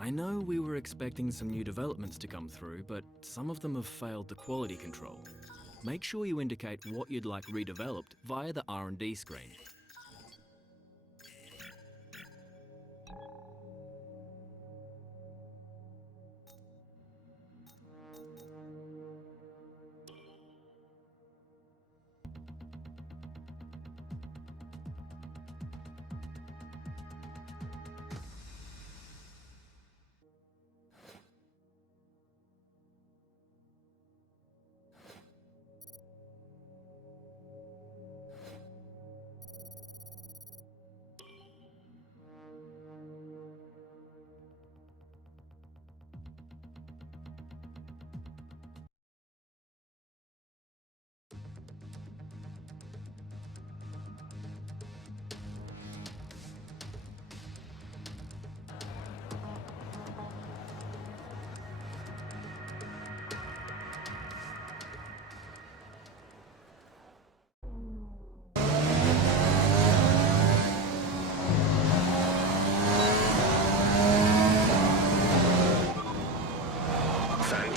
I know we were expecting some new developments to come through, but some of them have failed the quality control. Make sure you indicate what you'd like redeveloped via the R&D screen.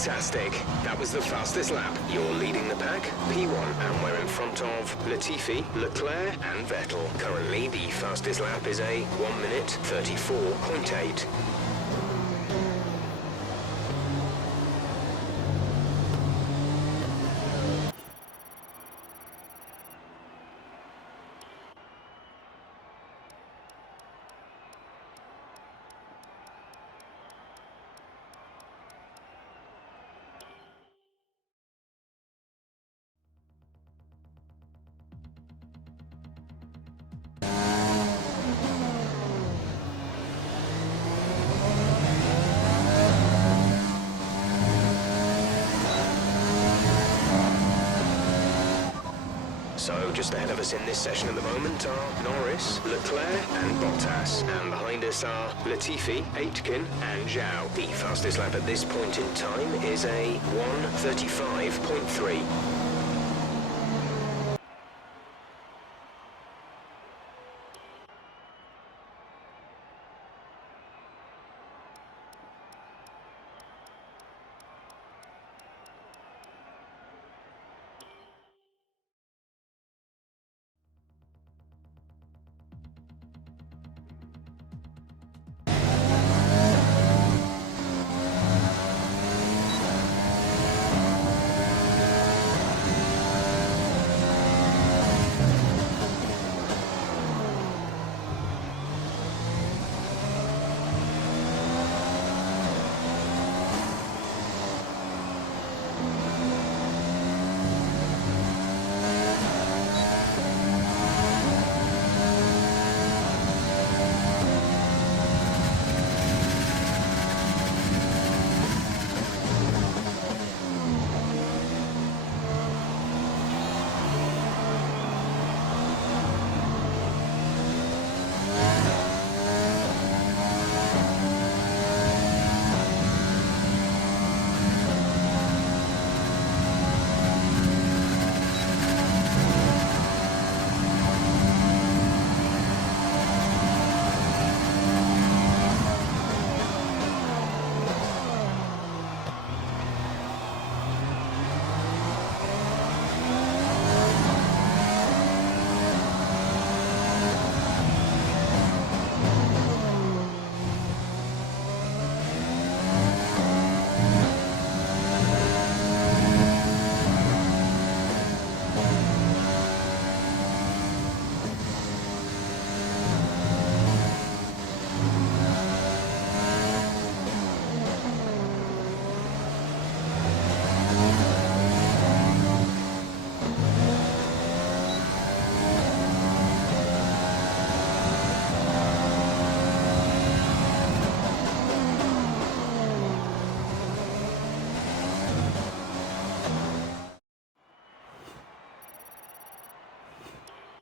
Fantastic. That was the fastest lap. You're leading the pack, P1, and we're in front of Latifi, Leclerc, and Vettel. Currently, the fastest lap is a 1 minute 34.8. So just ahead of us in this session at the moment are Norris, Leclerc and Bottas. And behind us are Latifi, Aitken and Zhao. The fastest lap at this point in time is a 1:35.3.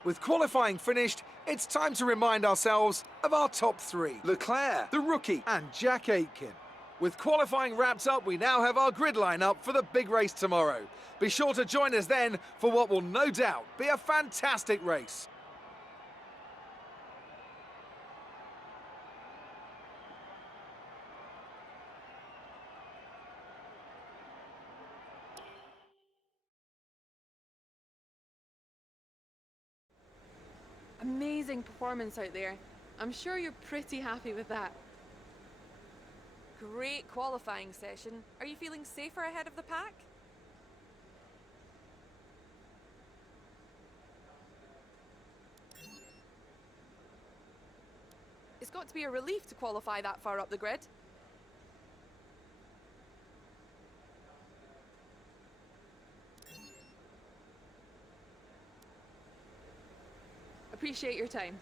With qualifying finished, it's time to remind ourselves of our top three. Leclerc, the rookie, and Jack Aitken. With qualifying wrapped up, we now have our grid lineup for the big race tomorrow. Be sure to join us then for what will no doubt be a fantastic race. Amazing performance out there. I'm sure you're pretty happy with that. Great qualifying session. Are you feeling safer ahead of the pack? It's got to be a relief to qualify that far up the grid. Appreciate your time.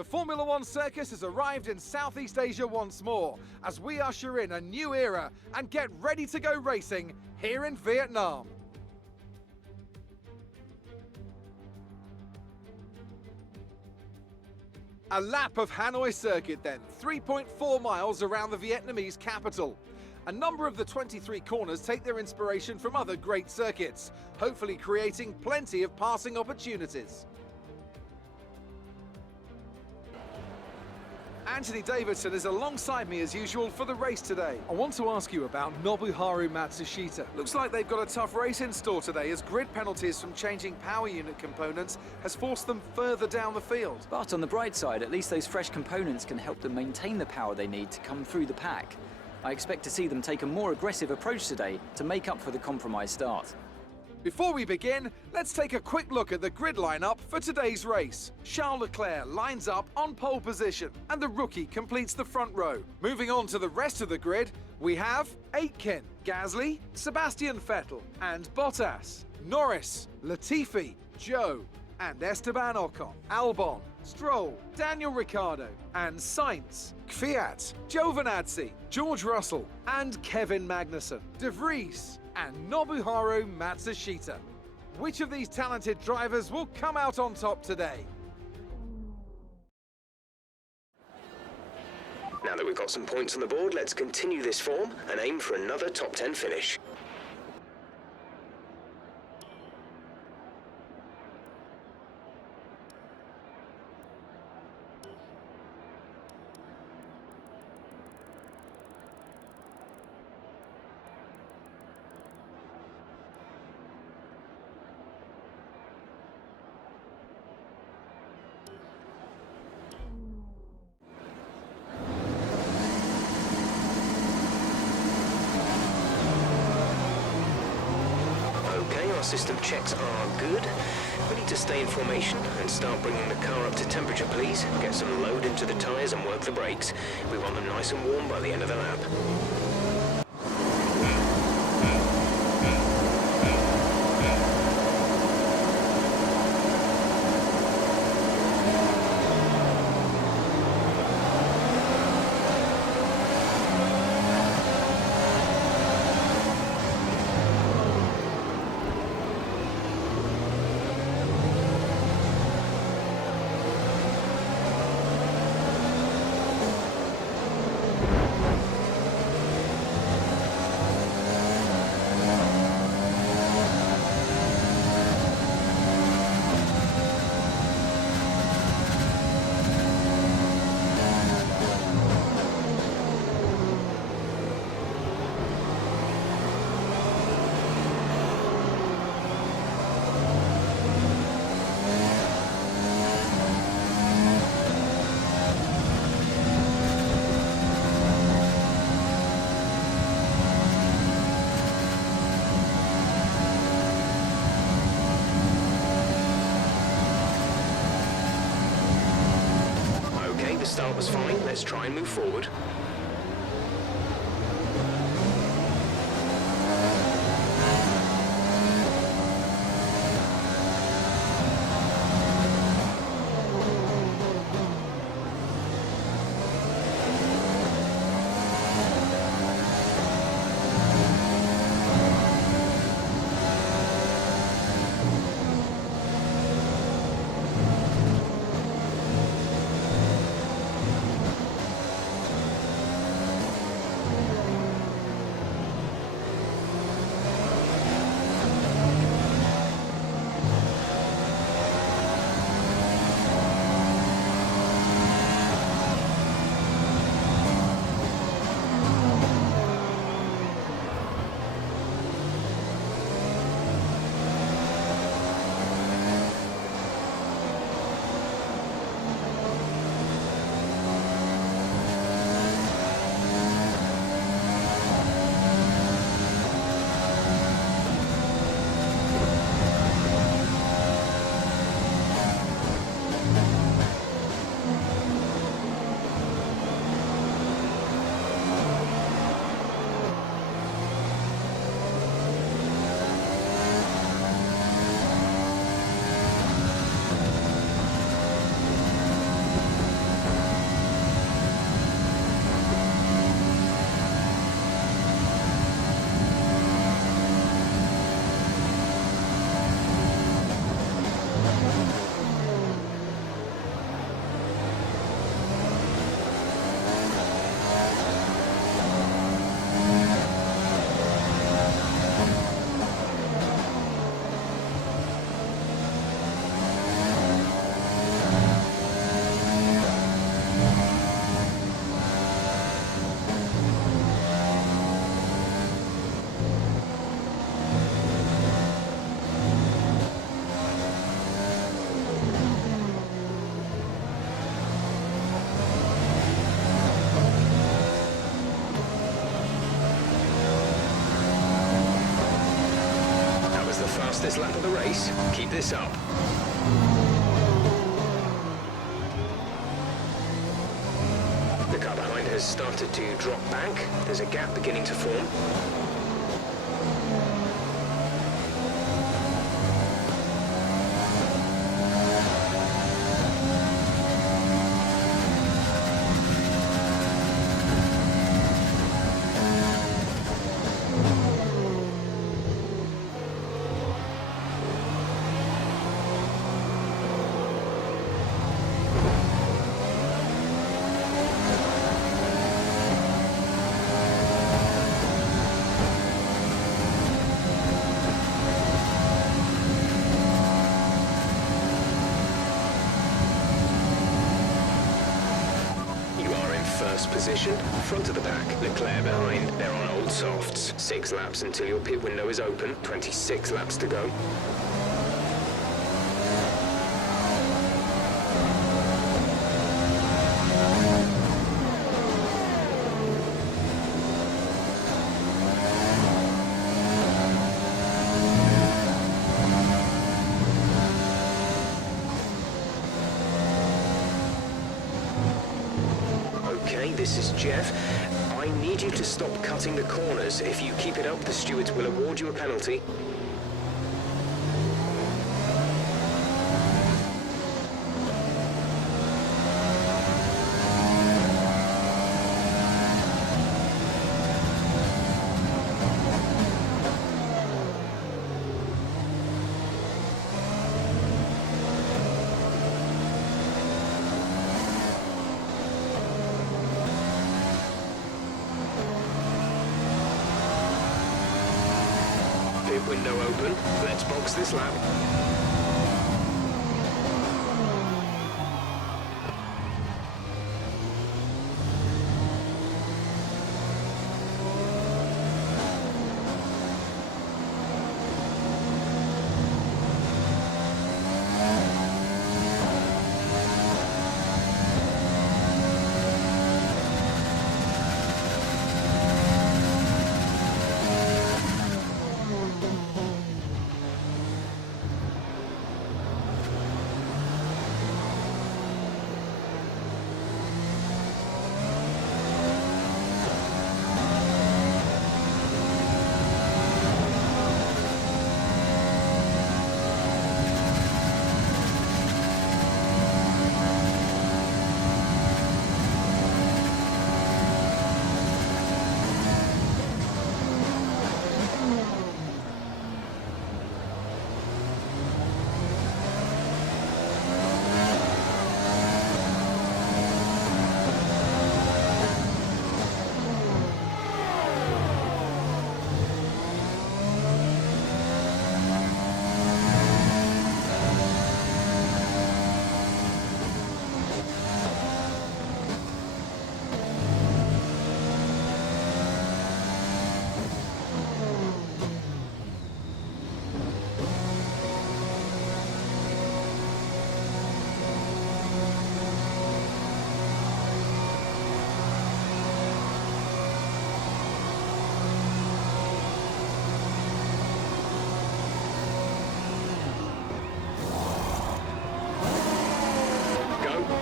The Formula One circus has arrived in Southeast Asia once more, as we usher in a new era and get ready to go racing here in Vietnam. A lap of Hanoi circuit then, 3.4 miles around the Vietnamese capital. A number of the 23 corners take their inspiration from other great circuits, hopefully creating plenty of passing opportunities. Anthony Davidson is alongside me as usual for the race today. I want to ask you about Nobuharu Matsushita. Looks like they've got a tough race in store today, as grid penalties from changing power unit components has forced them further down the field. But on the bright side, at least those fresh components can help them maintain the power they need to come through the pack. I expect to see them take a more aggressive approach today to make up for the compromised start. Before we begin, let's take a quick look at the grid lineup for today's race. Charles Leclerc lines up on pole position, and the rookie completes the front row. Moving on to the rest of the grid, we have Aitken, Gasly, Sebastian Vettel, and Bottas, Norris, Latifi, Zhou, and Esteban Ocon, Albon, Stroll, Daniel Ricciardo, and Sainz, Kvyat, Giovinazzi, George Russell, and Kevin Magnussen, De Vries, and Nobuharu Matsushita. Which of these talented drivers will come out on top today? Now that we've got some points on the board, let's continue this form and aim for another top 10 finish. Our system checks are good. We need to stay in formation and start bringing the car up to temperature, please. Get some load into the tyres and work the brakes. We want them nice and warm by the end of the lap. The start was fine. Let's try and move forward. fastest lap of the race. Keep this up. The car behind has started to drop back. There's a gap beginning to form. Position, front of the pack, Leclerc behind. They're on old softs. 6 laps until your pit window is open, 26 laps to go. Okay, this is Jeff. I need you to stop cutting the corners. If you keep it up, the stewards will award you a penalty. Pit window open. Let's box this lap.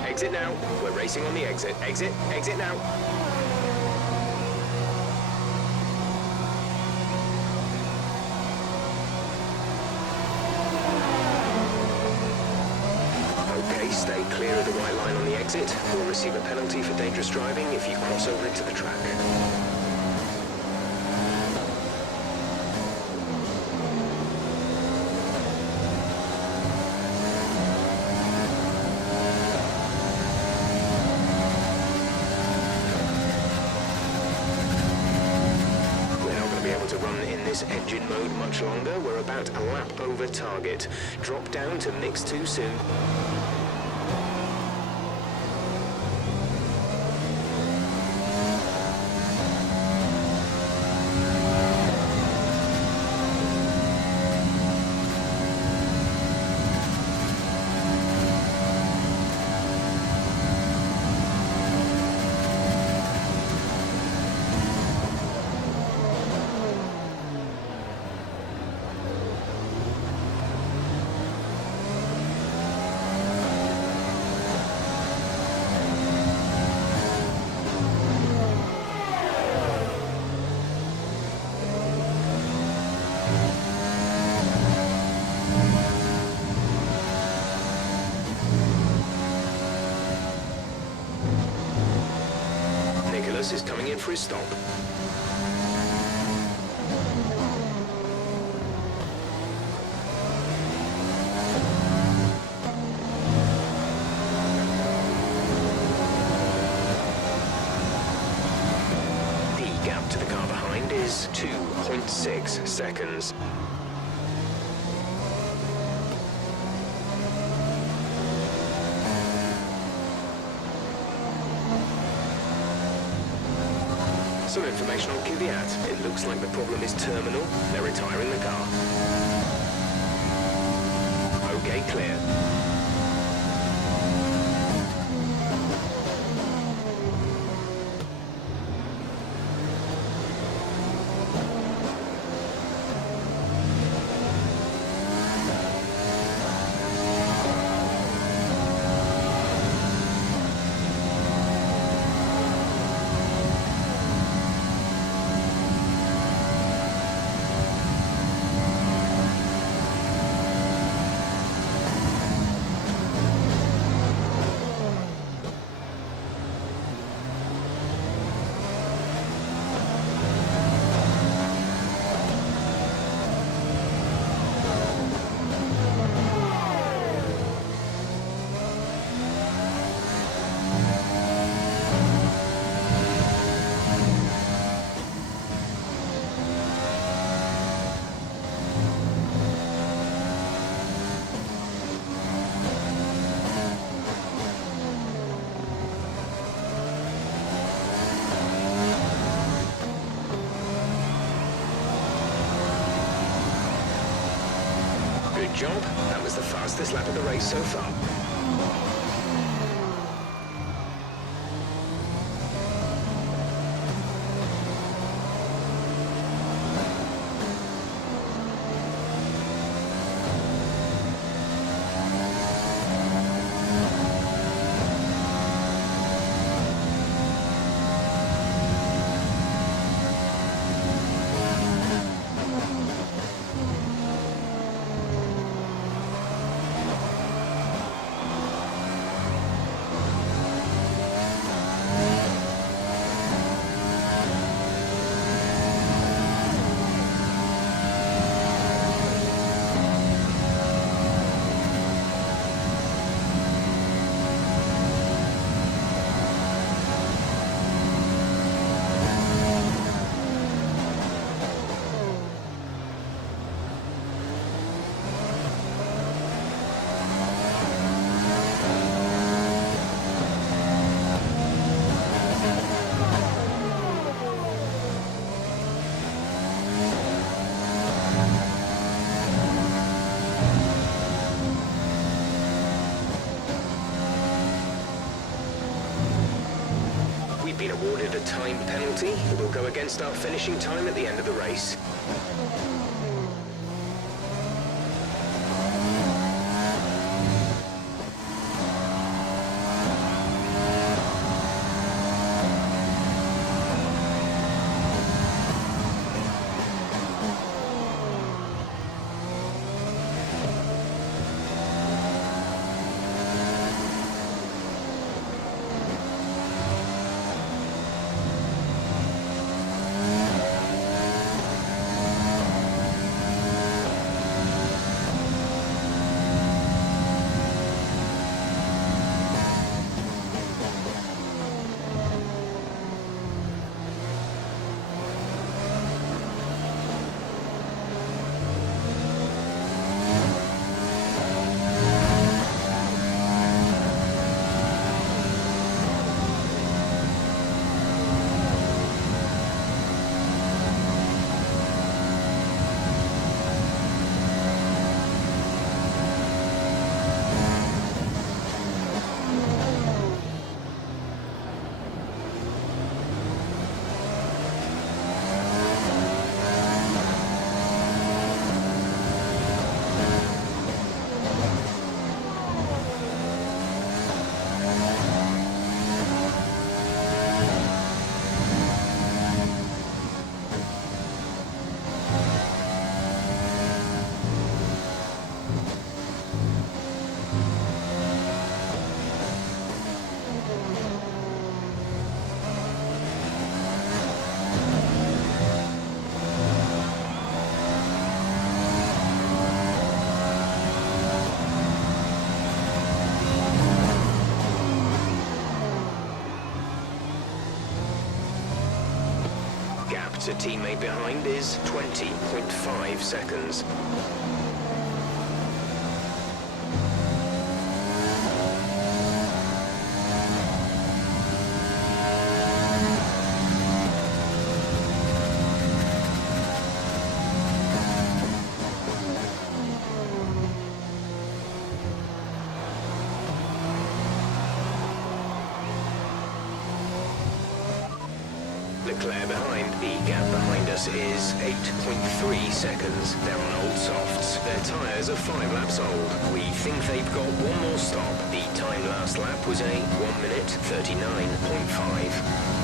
Exit now. We're racing on the exit. Exit. Exit now. Okay, stay clear of the white line on the exit. You'll receive a penalty for dangerous driving if you cross over into the track. Engine mode much longer. We're about a lap over target. Drop down to mix 2 soon. Nicholas is coming in for his stop. The gap to the car behind is 2.6 seconds. Some information on Kvyat. It looks like the problem is terminal. They're retiring the car. Okay, clear. Good job. That was the fastest lap of the race so far. Been awarded a time penalty that will go against our finishing time at the end of the race. to teammate behind is 20.5 seconds. Leclerc behind. The gap behind us is 8.3 seconds. They're on old softs. Their tyres are 5 laps old. We think they've got one more stop. The time last lap was a 1 minute 39.5.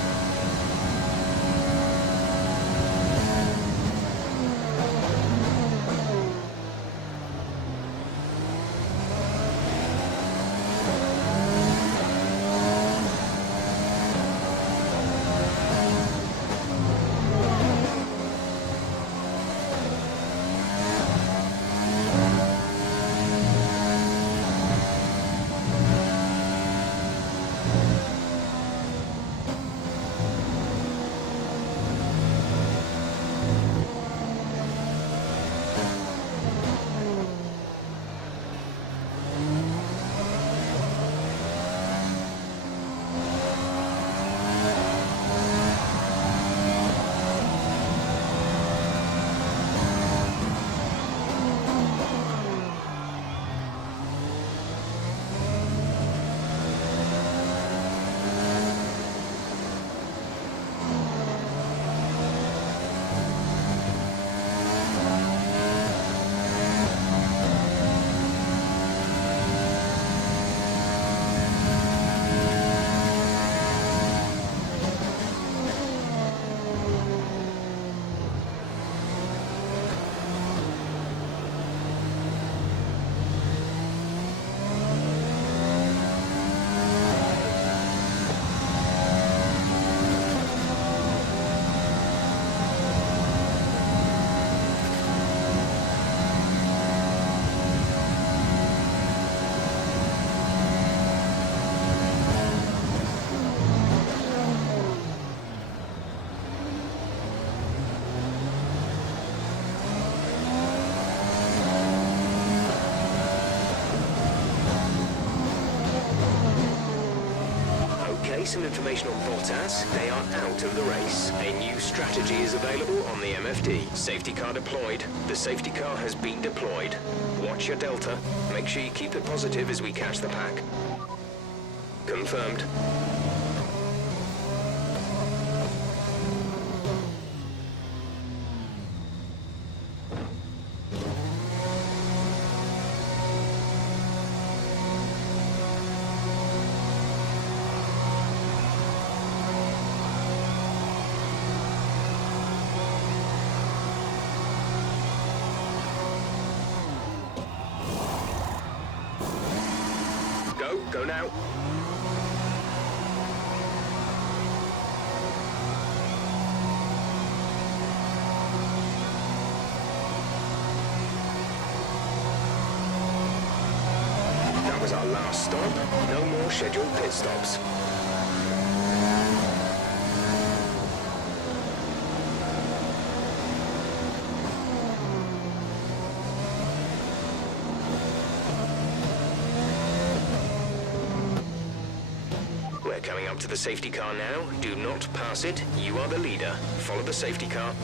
Some information on Bottas. They are out of the race. A new strategy is available on the MFD. Safety car deployed. The safety car has been deployed. Watch your delta. Make sure you keep it positive as we catch the pack. Confirmed. Go now. That was our last stop. No more scheduled pit stops. Coming up to the safety car now. Do not pass it. You are the leader. Follow the safety car.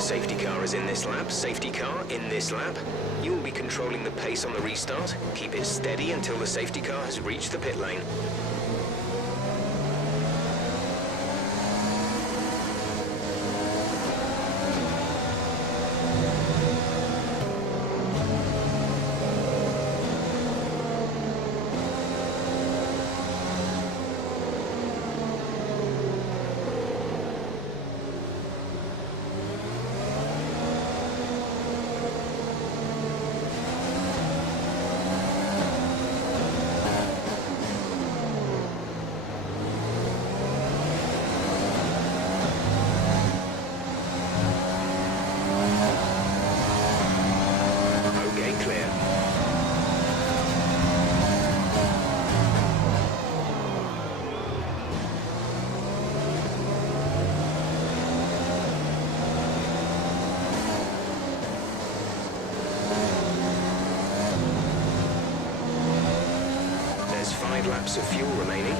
Safety car is in this lap. Safety car in this lap. You will be controlling the pace on the restart. Keep it steady until the safety car has reached the pit lane. 5 laps of fuel remaining.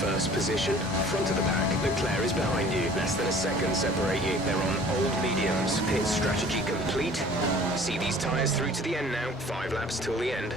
First position, front of the pack. Leclerc is behind you. Less than a second separate you. They're on old mediums. Pit strategy complete. See these tyres through to the end now. 5 laps till the end.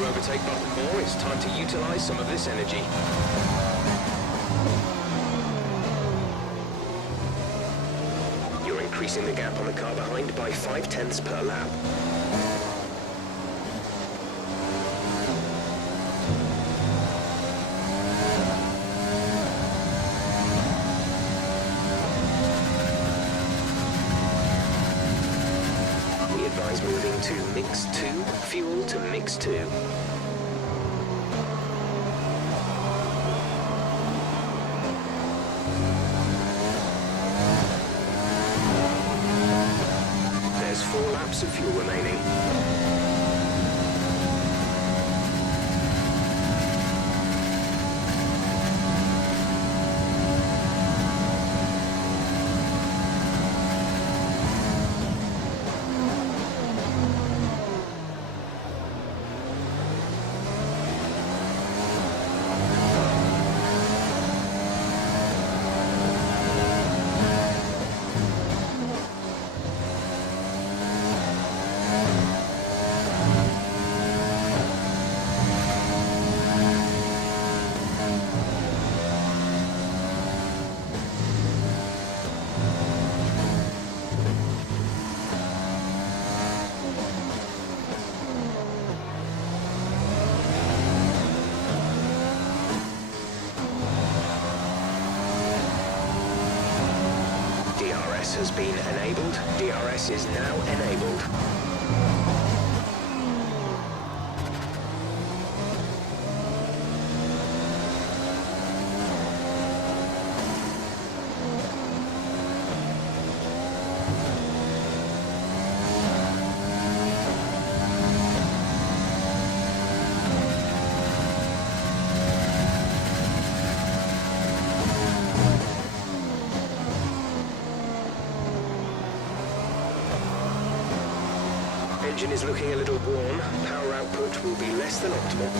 Overtake button more, it's time to utilize some of this energy. You're increasing the gap on the car behind by 0.5 per lap. We advise moving to mix 2, fuel to mix 2. There's 4 laps of fuel remaining. DRS has been enabled. DRS is now enabled. Engine is looking a little worn. Power output will be less than optimal.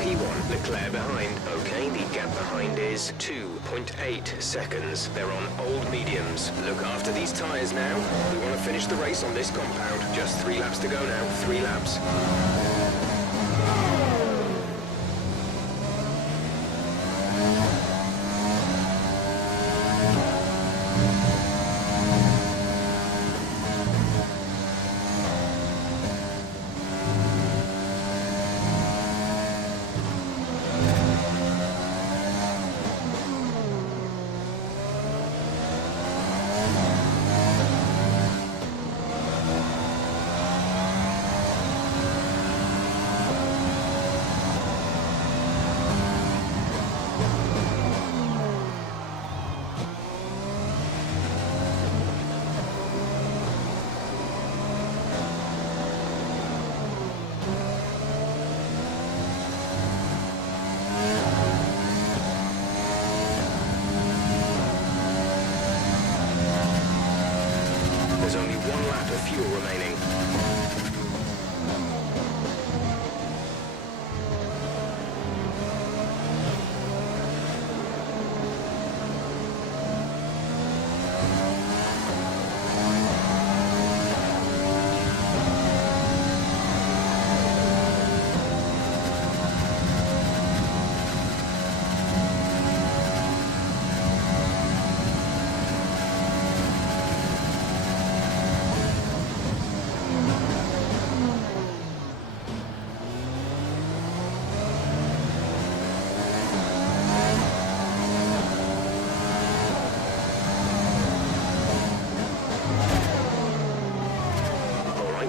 P1, Leclerc behind. Okay, the gap behind is 2.8 seconds. They're on old mediums. Look after these tyres now. We want to finish the race on this compound. Just 3 laps to go now. 3 laps. only 1 lap of fuel remaining.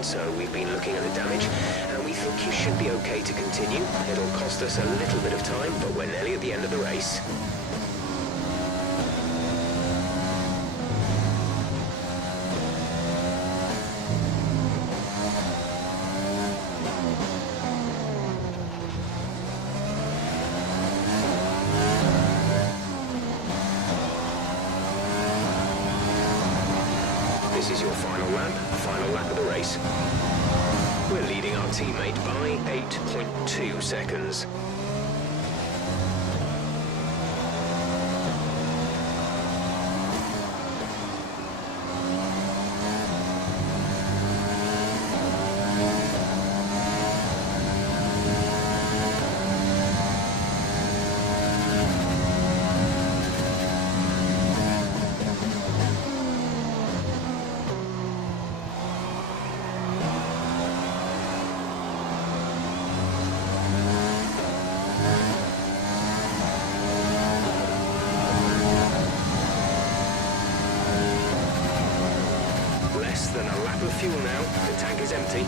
So we've been looking at the damage, and we think you should be okay to continue. It'll cost us a little bit of time, but we're nearly at the end of the race. This is your final lap of the race. We're leading our teammate by 8.2 seconds. Than a lap of fuel now. The tank is empty.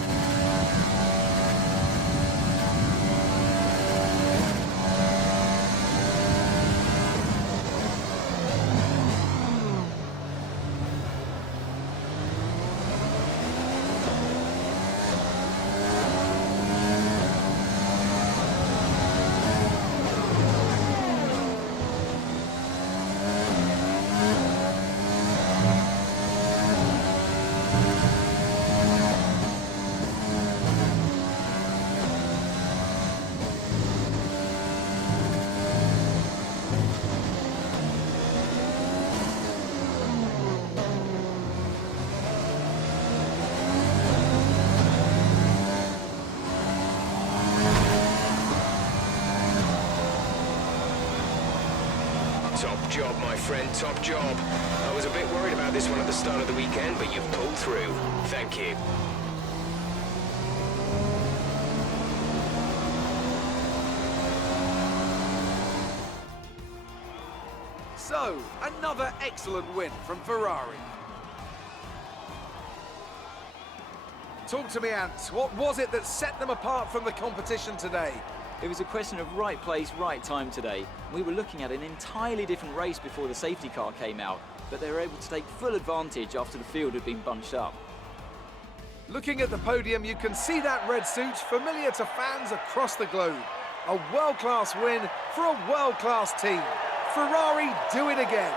Top job, my friend, top job. I was a bit worried about this one at the start of the weekend, but you've pulled through. Thank you. So, another excellent win from Ferrari. Talk to me, Ant. What was it that set them apart from the competition today? It was a question of right place, right time today. We were looking at an entirely different race before the safety car came out, but they were able to take full advantage after the field had been bunched up. Looking at the podium, you can see that red suit familiar to fans across the globe. A world-class win for a world-class team. Ferrari do it again.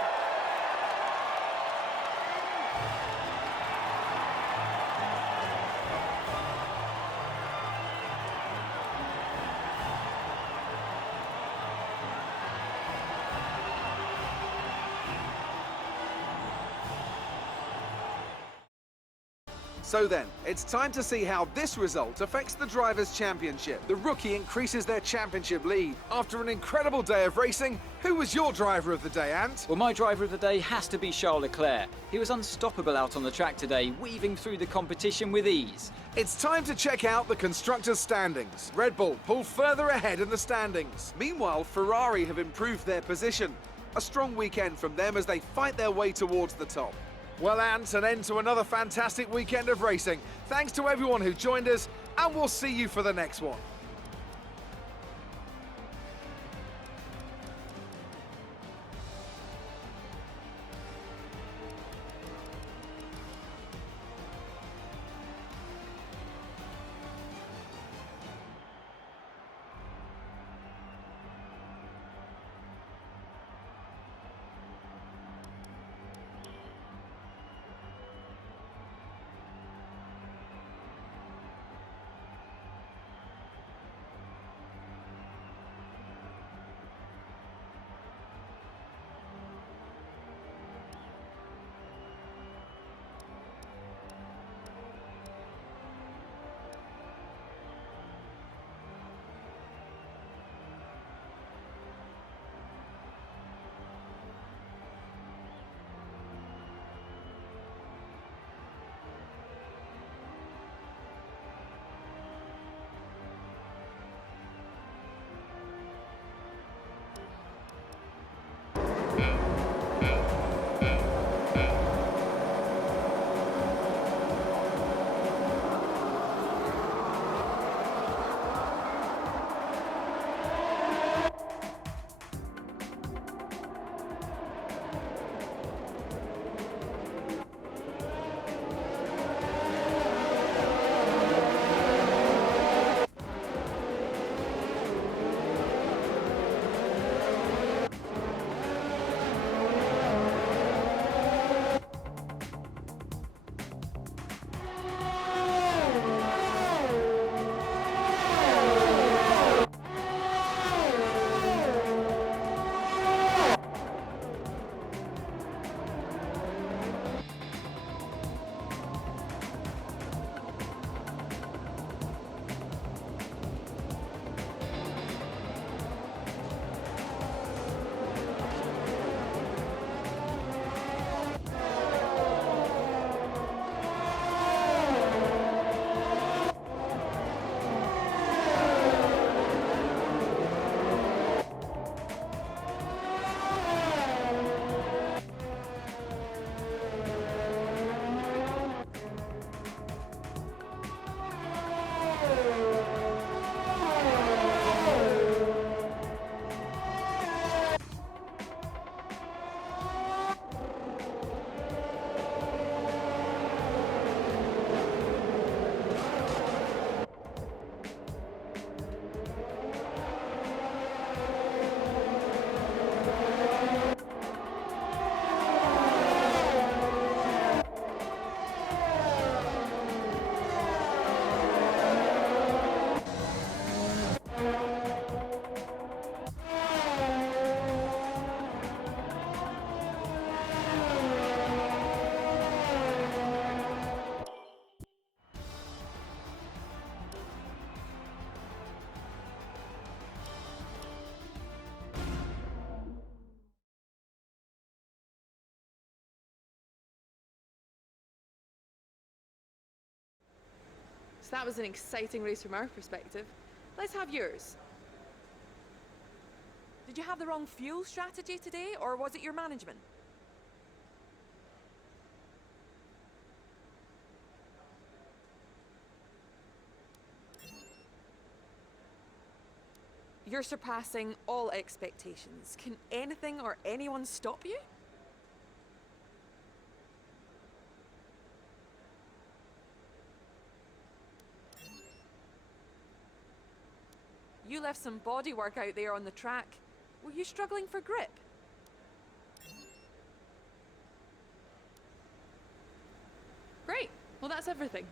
So then, it's time to see how this result affects the Drivers' Championship. The rookie increases their championship lead. After an incredible day of racing, who was your driver of the day, Ant? Well, my driver of the day has to be Charles Leclerc. He was unstoppable out on the track today, weaving through the competition with ease. It's time to check out the constructors' standings. Red Bull pull further ahead in the standings. Meanwhile, Ferrari have improved their position. A strong weekend from them as they fight their way towards the top. Well, Ant, an end to another fantastic weekend of racing. Thanks to everyone who joined us, and we'll see you for the next one. that was an exciting race from our perspective. Let's have yours. Did you have the wrong fuel strategy today, or was it your management? You're surpassing all expectations. Can anything or anyone stop you? You left some bodywork out there on the track. Were you struggling for grip? Great. Well, that's everything.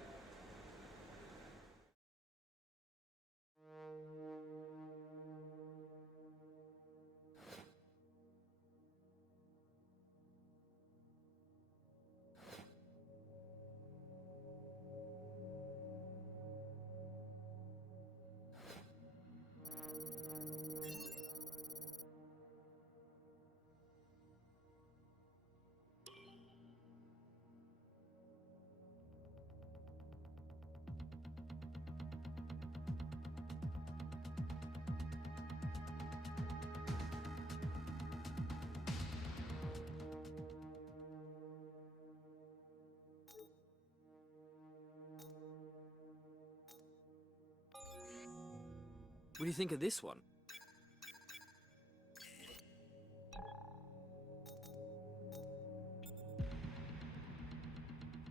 What do you think of this one?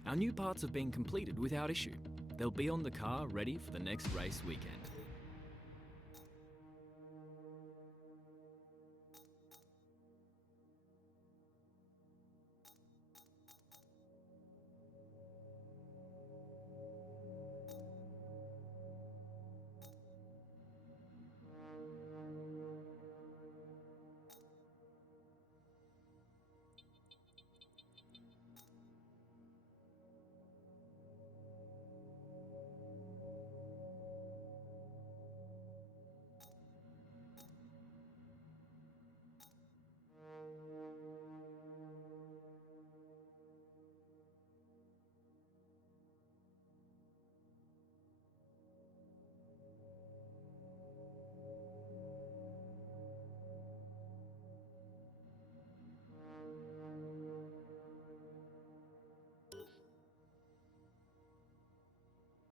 Our new parts have been completed without issue. They'll be on the car ready for the next race weekend.